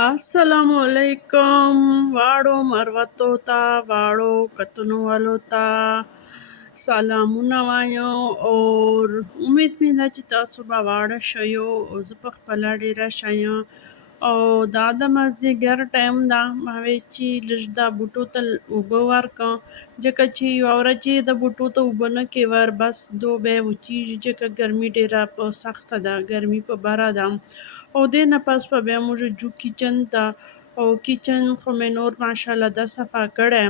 السلام علیکم واړو مروتو ته واړو کتونو ته سلامونه وایم اور امید مې ده چې تاسو به واړه شئ او زه په خپله ډېره ښه یم او دا د مازدیګر ټایم ده ما وی چې لږ دا بوټو ته اوبه ورکړم ځکه چې یوه ورځ چې د بوټو ته اوبه نه کې ور بس دوبی وچیږي ځکه ګرمي ډېره په سخته ده ګرمي په بره ده او دې نه پس به بیا موږ ځو کچن ته او کچن خو مې نور ماشاءالله ده صفا کړی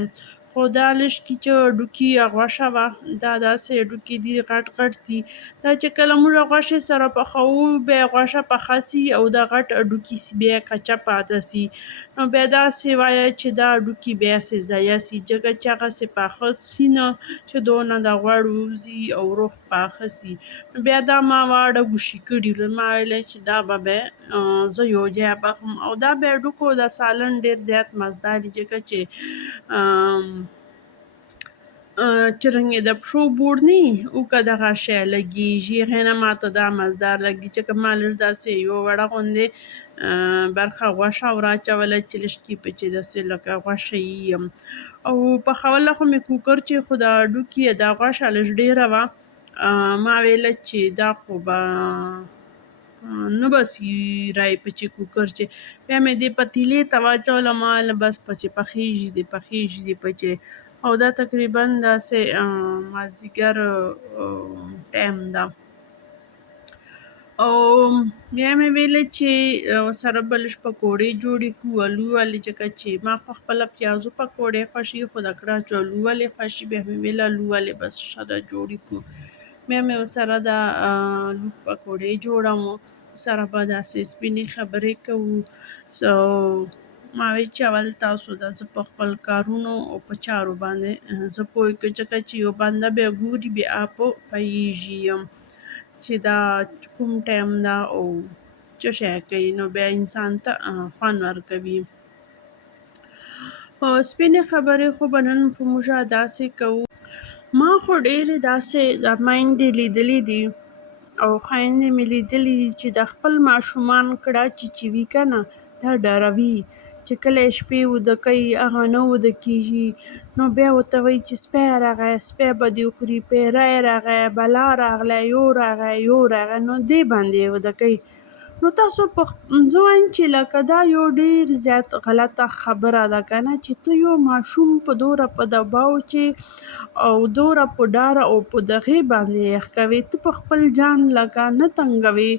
خو دا لږ چې هډوکي غوښه وه دا داسې هډوکي دي غټ غټ دي دا چې کله موږ غوښې سره پخوو بیا غوښه پخه سي او دا غټ هډوکي سي بیا یې کچه پاته سي نو بیا داسې وایه چې دا هډوکي بیا سې ضایع سي ځکه چې هغسې پاخه سي نه چې دونه د غوړ ووځي او روغ پاخه سي بیا دا ما واړه ګوشي کړي ول ما ویلی چې دا به بیا زه یو ځای پخوم او دا بیا هډوکو د سالن ډېر زیات مزدار دي ځکه چې چې د پښو بوړ نه وي اوکه دغه شی لګېږي هغې نه ماته دا مزدار لګي ځکه ما لږ داسې یوه وړه غوندې برخه غوښه ور اچوله چې لږ کې پکې داسې لکه غوښه یي او پخوله خو مې کوکر چې خو د هډوکي دا غوښه لږ ډېره وه ما ویله چې دا خو به نه به سي رایپه چې کوکر چې بیا مې دې پتیلې ته واچوله ما ویله بس په چې پخېږي دې پخېږي دې په چې او دا تقریبا داسې مازدیګر ټایم ده او بیا مې ویله چې سره به لږ پکوړې جوړې کړو الو ولې ځکه چې ما خو خپله پیازو پکوړې خوښوي خو د کراچو الو ولې خوښي بیا مې ویل الو ولې بس ښه ده جوړې کړو بیا مې ورسره د الو پکوړې جوړوم سره به داسې سپینې خبرې کوو ما وی چې اول تاسو د زه په خپل کارونو او په چارو باندې زه پوه کړم ځکه چې یو بنده بیا ګوري بیا پوهیږي چې دا کوم ټایم ده او څه شی کوي نو بیا انسان ته خوند ورکوي سپینې خبرې خو به نن په موږ داسې کوو ما خو ډېرې داسې د میندې لیدلي دي او خویندې مې لیدلي دي چې د خپل ماشومان کړاچي چې وي که نه دا ډاروي چې کله یې شپې وده کوي هغه نه وده کېږي نو بیا ورته وایي چې سپی راغی سپی به دې وخوري پیری راغی بلا راغلی یو راغی نو دې باندې یې وده کوي نو تاسو زه وایم چې لکه دا یو ډېر زیات غلطه خبره ده که نه چې ته یو ماشوم په دومره په دباو چې او دومره په ډاره او په دغې باندې یخ کوې ته په خپل ځان لکه نه تنګوې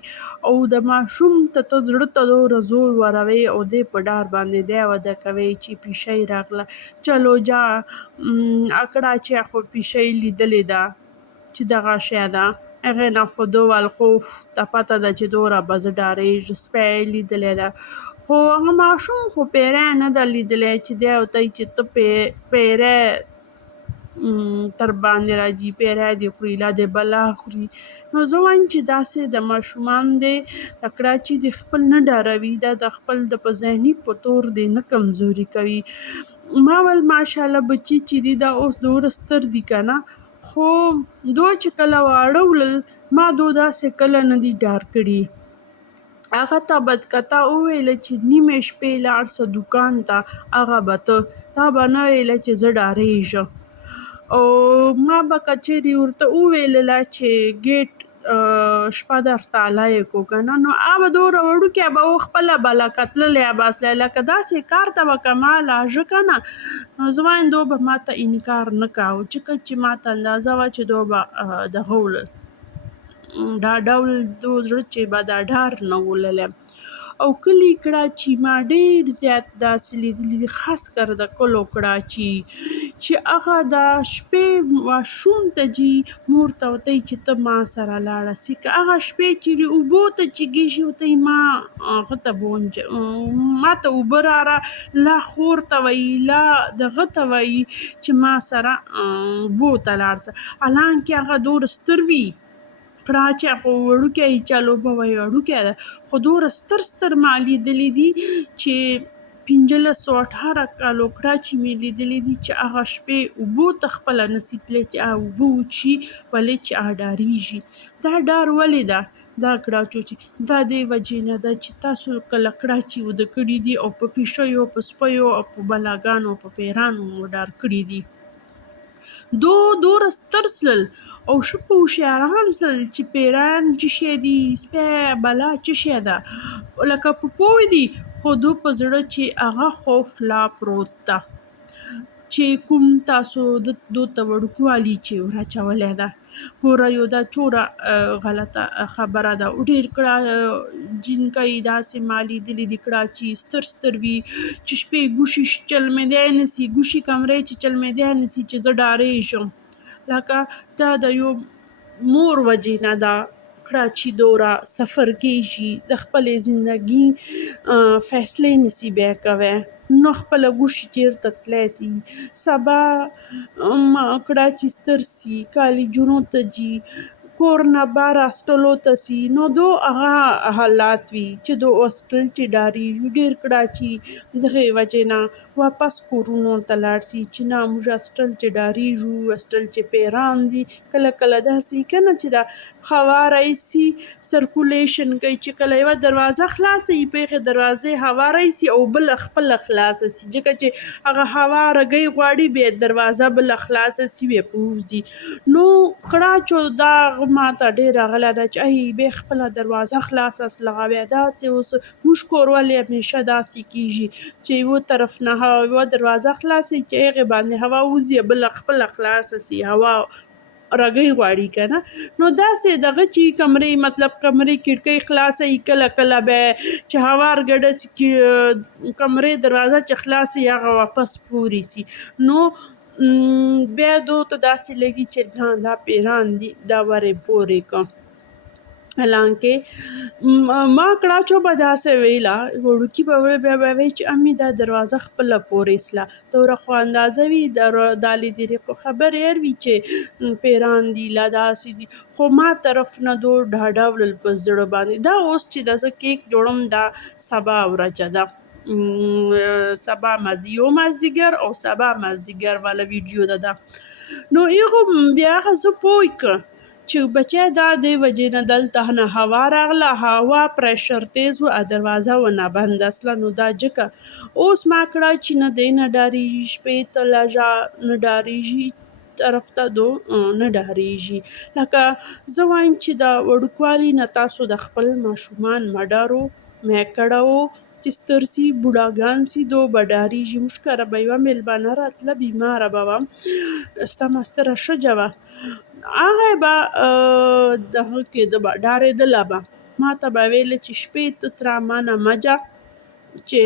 او د ماشوم ته زړه ته دومره زور وروې او دې په ډار باندې دی وده کوې چې پیشۍ راغله چلو جا اکړه خو پیشۍ لیدلې ده چې دغه شی ده هغې نه خو ده ویل خوف ته پته ده چې دومره به زه ډارېږم سپی یې لیدلی ده خو هغه ماشوم خو پیری نه ده لیدلی چې دی ورته وایي چې ته پیری تر باندې راځي پیری دې خوري لا دې بلا خوري نو زه وایم چې داسې د ماشومان دی د کړاچي دې خپل نه ډاروي دا د خپل د په ذهني په طور دې نه کمزوري کوي ما ویل ماشاءالله بچي چې دي دا اوس دومره ستر دي که نه خو دوی چې کله واړه وړل ما دوی داسې کله نه دي ډار کړي هغه ته به که تا وویله چې نیمې شپې لاړ شه دوکان ته هغه به تا به نه ویله چې زه ډارېږم او ما به که چیرې ورته وویلله چې ګیټ شپه در تالی یې کړو که نه نو هغه به دومره وړوکی به و خپله به لکه تللی به اصلی لکه داسې کار ته به که ما لاژه که نه نو زه وایم دوی به ما ته انکار نه کوه ځکه چې ما ته اندازه وه چې دوی به دغه وړل دا ډول دوی زړه چې به دا ډار نه وللی او کلي کړاچي ما ډېر زیات داسې لیدلي دي خاص کر د کلو کړاچي چې هغه د شپې ماشوم ته ځي مور ته ورته وایي چې ته ما سره لاړه سي که هغه شپې چیرې اوبو ته چیږي ورته وایي ما هغه ته ما ته اوبه راړه لا خور ته وایي لا دغه ته وایي چې ما سره اوبو ته لاړ شه حالانکې هغه دومره ستر وي کړاچی خو وړوکی چلو به وایي وړوکی ده خو دومره ستر ما لیدلي دي چې 1518 کالو کړاچي مې لیدلي دي چې هغه شپې اوبو ته خپله نسي تللی چې اوبه وچښي ولې چې هغه ډارېږي دا ډار ولې ده دا کړاچو چې دا دې وجې نه ده چې تاسو کله کړاچي وده کړي دي او په پیشیو په سپیو او په بلاګانو په پیرانو مو ډار کړي دي. دومره ستر سلل او ښه په هوښیاران سل چې پیران څه شی دي، سپی بلا څه شی ده، لکه په پوه دي خو دو په زړه چې هغه خوف لا پروت ده چې کوم تاسو دو ته وړوکوالي چې وراچولی ده. ګوره یو دا څومره غلطه خبره ده. ډېر جینکۍ داسې ما لیدلي دي کړاچي ستر ستر وي چې شپې ګوشي چلمېدی نسي، ګوشي کمرې چې چلمېدی نسي چې زه ډارېږم. لکه دا د یو مور وجې نه ده کړاچي دومره سفر کېږي، د خپلې زندګي فیصلې نسي بیا کوی، نه خپله ګوشي چېرته تلی سي، سبا کړاچي ستر سي کالجونو ته ځي، کور نه بهر هاسټلو ته سي، نو دو هغه حالات وي چې دو هاسټل چې ډارېږي. ډېر کړاچي دغې وجې نه واپس کورونو ته لاړ سي چې نه موږ هاسټل چې ډارېږو، هاسټل چې پیران دي. کله کله داسې وي که نه چې دا هوا رایسي سرکولیشن کوي چې کله یوه دروازه خلاصه وي په هغې دروازې هوا رایسي او بله خپله خلاصه سي، ځکه چې هغه هوا رګی غواړي بیا دروازه بله خلاصه سي بیا په ووځي. نو کړاچو دا ماته ډېره غله ده چې ای بیا خپله دروازه خلاصه سله بیا داسې اوس موږ کور ولې همیشه داسې کېږي چې یوه طرف نه یوه دروازه خلاصه وي چې هغې باندې هوا ووځي بله خپله خلاصه سي، هوا رګی غواړي که نه. نو داسې دغه چې کمرې مطلب کمرې کړکۍ خلاصه وي کله کله بیا چې هوا ورګډه سي کمرې دروازه چې خلاصه وي هغه واپس پورې سي. نو بیا دو ته داسې لګي چې نه دا پیران دي دا ورې پورې که. حالانکې ما کړاچو به داسې ویله وړوکي به بیا به وایي چې امي دا دروازه خپله پورې سله، دومره خو اندازه وي دا لیدلې خو خبرې هر وي چې پیران دي لا داسې دي، خو ما طرف نه دو ډاډه وړل په زړه باندې. دا اوس چې دا زه کیک جوړم دا سبا ورځ ده، سبا یو مازدیګر او سبا مازدیګر والا ویډیو ده دا. نو هغو بیا هغه زه پوه که چې بچی دا دې وجې نه دلته نه هوا راغله، هوا پریشر تیز و دروازه ونه بنده سله. نو دا ځکه اوس ما کړاچي نه دی نه ډارېږي، شپې ته لږه نه ډارېږي، طرف ته دو نه ډارېږي. لکه زه وایم چې د وړوکوالي نه تاسو د خپل ماشومان مه ډارو، میکړه و چې ستر سي بوډاګان سي دو به ډارېږي. موږ کره به یوه میلمانه راتله بیماره به وه سمه ستره ښځه وه، هغه به دغه کېده به ډارېدله به، ما ته به ویله چې شپې ته تر ما نه مه ځه چې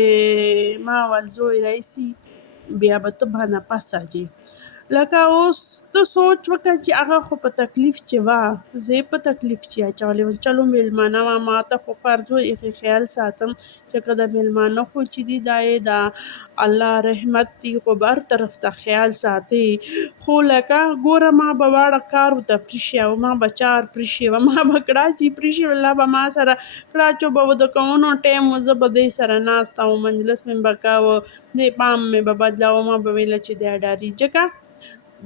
ما ویل زوی رایسي بیا به ته به ناپسه ځې. لکه اوس ته سوچ وکړه چې هغه خو په تکلیف چې وه زه یې په تکلیف چې اچولی وم. چلو میلمانه وه ما ته خو فرض و هغې خیال ساتم چې که د میلمانه خو چې دي دا یې د الله رحمت دي خو به هر طرف ته خیال ساتئ. خو لکه ګوره ما به واړه کار ورته پرېښي او ما به چار پرېښي وه، ما به کړاچي پرېښي وه، الله به ما سره کړاچو به واده کولو ټایم و زه به دی سره ناسته وم، مجلس مې به کاوه، دی پام مې به بدلاوه، ما به ویله چې دی ډارېږي ځکه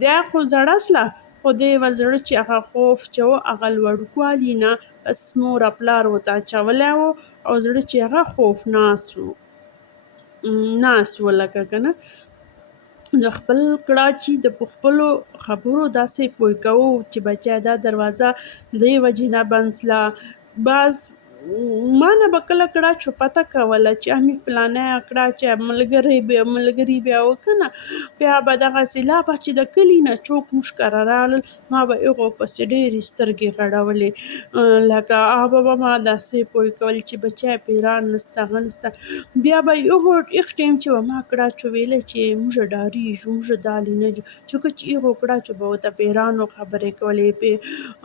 دی خو زړه سله خو دی ول زړه چې هغه خوف چې و هغه له وړوکوالي نه بس مور او پلار ورته اچولی و او زړه چې هغه خوفناک و لکه که نه. د خپل کړاچي د په خپلو خبرو داسې پوه کوو چې بچی دا دروازه دې وجې نه بند سله. بعض ما نه به کله کړاچو پته کوله چې امي فلانی کړاچی ملګري بیا و که نه، بیا به دغسې لا به چې د کلي نه څوک موږ کره رالل ما به هغو پسې ډېرې سترګې غړولې، لکه هغه به ما داسې پوه کول چې بچی پیران نسته هغه نسته. بیا به هغه ټایم چې به ما کړاچو ویلی چې موږ ډارېږو موږ دالې نه ځو، ځکه چې هغو کړاچو به ورته پیرانو خبرې کولې،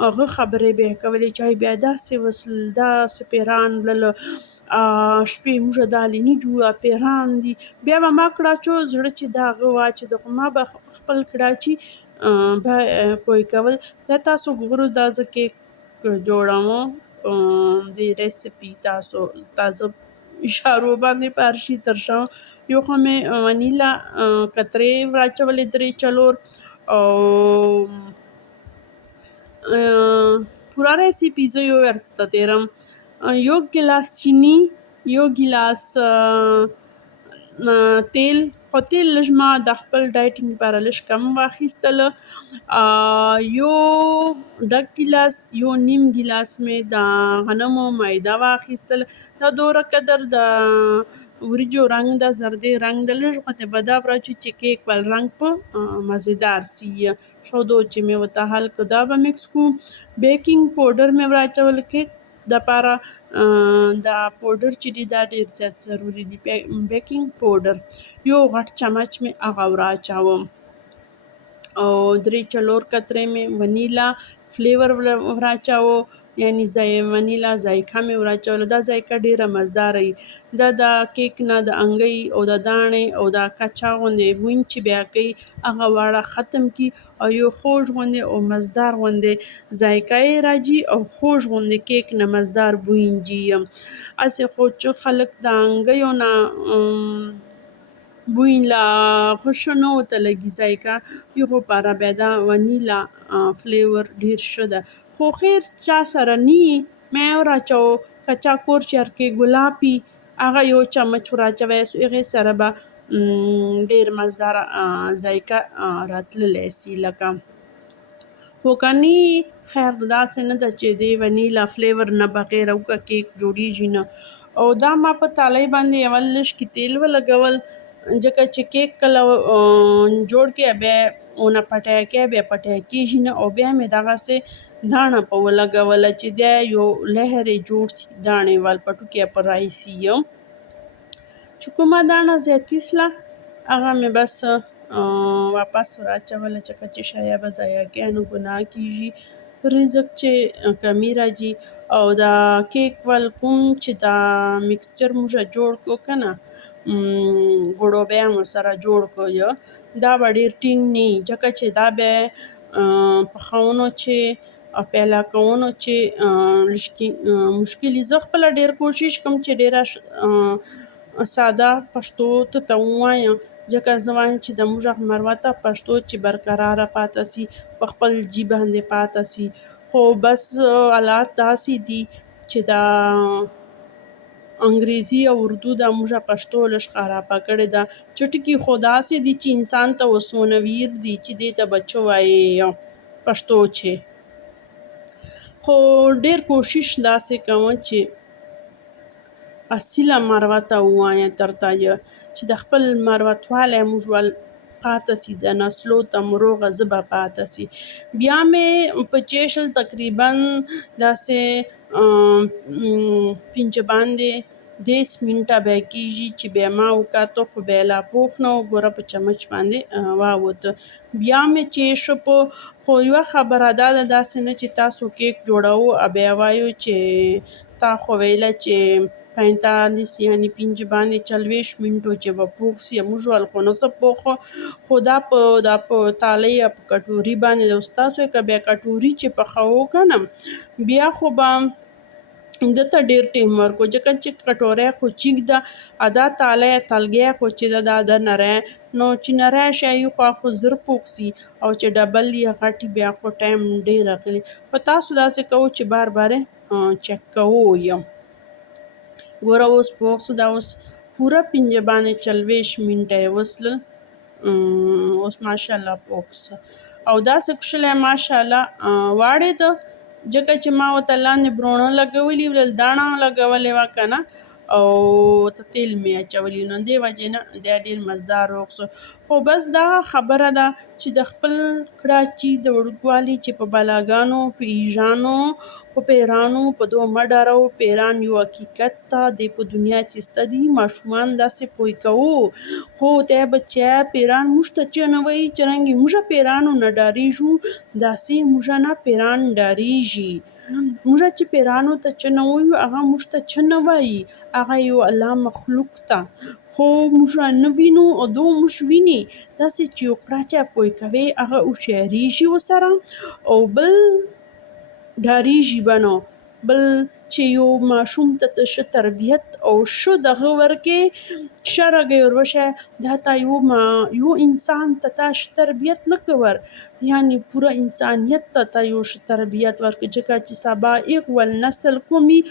هغه خبرې به یې کولې چې بیا داسې وسل داسې پیران وړله شپې موږ دالې نه ځو پیران دي. بیا به ما کړاچو زړه چې د هغه واچېده خو ما به خپل کړاچي پوه کول. دا تاسو ګورو دا زه کیک جوړوم د ریسپي تاسو تازه اشارو باندې په هر شي ترشم. یو خو مې ونیلا کترې واچولې 3-4 او پوره ریسیپي زه یو ورته تیرم. یو ګیلاس چینی، یو ګیلاس تیل، خو تیل لږ ما د خپل ډایټینګ لپاره لږ کم واخیستل. یو ډک ګیلاس، یو نیم ګیلاس مې د غنمو میده واخیستل. دا دوره قدر د وریجو رنګ ده، زردې رنګ ده، لږ غوندې به دا واچوي چې کیک بل رنګ په مزیدار سي. ښودو چې مې ورته حل کړ، دا به مکس کړو. بیکینګ پوډر مې ور اچول کیک دپاره. دا پوډر چې دی دا ډېر زیات ضروري دی، بیکینګ پوډر. یو غټ چمچ مې هغه ور اچوم او 3-4 قطرې مې ونیلا فلیور ور اچوو، یعنی ونیلا ذایقه مې ور اچوله. دا ذایقه ډېره مزداره وي. دا د کیک نه د انګۍ او د داڼې او دا کچا غوندې بوین چې بیا کوي هغه واړه ختم کړي او یو خوږ غوندې او مزدار غوندې ذایقه یې راځي او خوږ غوندې کیک نه مزدار بوین جي. هسې خو چې خلک د انګیو نه بوین لا ښه ښه نه ورته لګي ذایقه، هغو لپاره بیا دا ونیلا فلیور ډېر ښه ده. خو خیر چا سره نه وي مې ور اچوو، که چا کور چرکې ګلاب وي هغه یو چمچ ور اچوی، هغې سره به ډېر مزداره ذایقه راتللی سي. لکه خو که نه وي خیر داسې نه ده چې د ونیلا فلیور نه بغیر وکړه کیک جوړیږي نه. او دا ما په تالۍ باندې اول لږ تیل ولګول، ځکه چې کیک کله جوړ کړې بیا ونه پټی کړې بیا پټی کېږي نه، او بیا مې دغسې داڼه په ولګوله چې دا یو لهر یې جوړ سي، داڼې ول پټوکي په رایسي. چې کومه داڼه زیاتي سله هغه مې بس واپس ور اچوله، ځکه چې شاید به ضایع کړې نو ګناه کېږي. رزق چې کمي راځي. او دا کیک ول کوم چې دا میکسچر موږ جوړ کړو که نه ګوړوبی هم ورسره جوړ کړو، دا به ډېر ټینګ نه وي، ځکه چې دا بیا پخولو چې او پیاله کولو چې مشکل وي. زه خپله ډېر کوشش کوم چې ډېره ساده پښتو ته ووایم، ځکه زه وایم چې زموږ مروته پښتو چې برقراره پاتې سي، په خپل جي باندې پاتې سي. خو بس حالات داسې دي چې دا انګریزي او اردو دا موږ پښتو لږ خرابه کړې ده. چې ټکي خو داسې دي چې انسان ته اوس ونویر دي چې دې ته به څه وایي پښتو چې. خو ډېر کوشش داسې کوم چې اصیله مروته ووایم درته، چې د خپل مروتوالی موږ ول پاتې سي، د نسلو ته مو روغه ژبه پاتې سي. بیا مې په چیشل تقریبا داسې 5 باندې 10 منټه بیا کېږي چې بیا ما وکاته، خو بیا لا پوخ نه و، ګوره په چمچ باندې واوته. بیا مې چیشه په. خو یوه خبره دا ده داسې نه چې تاسو کیک جوړوو او بیا وایو چې تا خو ویله چې 45 یعنی 5 باندې 40 منټو چې به پوخ سي، موږ ول خو نه څه پوخه. خو دا په تالۍ یا په کټوري باندې ده. ستاسو که بیا کټوري چې پخوو که نه بیا خو به دته ډېر ټیم ورکړو، ځکه چې کټوری خو چیک ده، دا تالۍ تلګی خو چې ده دا ده نری، نو چې نری شی وي خو زر پوخ سي، او چې ډبل یا غټ بیا خو ټایم ډېر اخلي. خو تاسو داسې کوو چې بار بار چک کوو. ګوره اوس پوخ سو، دا اوس پوره 5 باندې 40 منټه یې وسلل، اوس ماشاءالله پوخ سو او داسې کښلی ماشاءالله واړېده، ځکه چې ما ورته لاندې برونه لګولي ول، داڼه لګولې وه که نه، او ورته تیل مې اچولي، نو دې وجې نه دا ډېر مزدار روغ سو. خو بس دغه خبره ده چې د خپل کراچي د وړوکوالي چې په بلاګانو په ایژانو په پیرانو په دو مه ډارو. پیران یو حقیقت ته دی په دنیا چې سته دي، ماشومان داسې پوی کوو. خو ته بچیا پیران موږ ته څه نه وایي، څرنګې موږ پیرانو نه ډارېږو داسې موږ نه پیران ډارېږي. موږ چې پیرانو ته څه نه وایو هغه موږ ته څه نه وایي، هغه یو الله مخلوق ته. خو موږ نه وینو او دو موږ ویني، داسې چې یو کراچی پوی کوي هغه هوښیارېږي ورسره او بل ډارېږي به نه، بل چې یو ماشوم ته ښه تربیت او ښه دغه ورکې، ښه رګی ور وښیه، دا تا یو انسان ته تا ښه تربیت نه کور، یعنې پوره انسانیت ته تا یو ښه تربیت ورکړه، ځکه چې سبا هغ ول نسل کوم وي،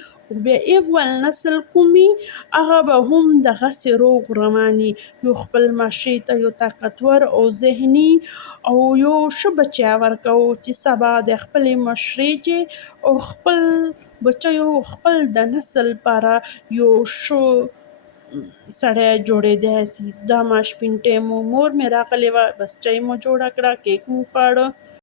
بیا هغ ول نسل کوم وي هغه به هم دغسې روغ روان وي. یو خپل ماشوم ته یو طاقتور او ذهني او یو ښه بچی ورکوو چې سبا د خپلې مشرۍ چې او خپل بچیو خپل د نسل لپاره یو ښه سړی جوړېدی سي. دا ماسپښین ټایم و، مور مې راغلې وه، بس چای مو جوړه کړه، کیک مو وخوړه.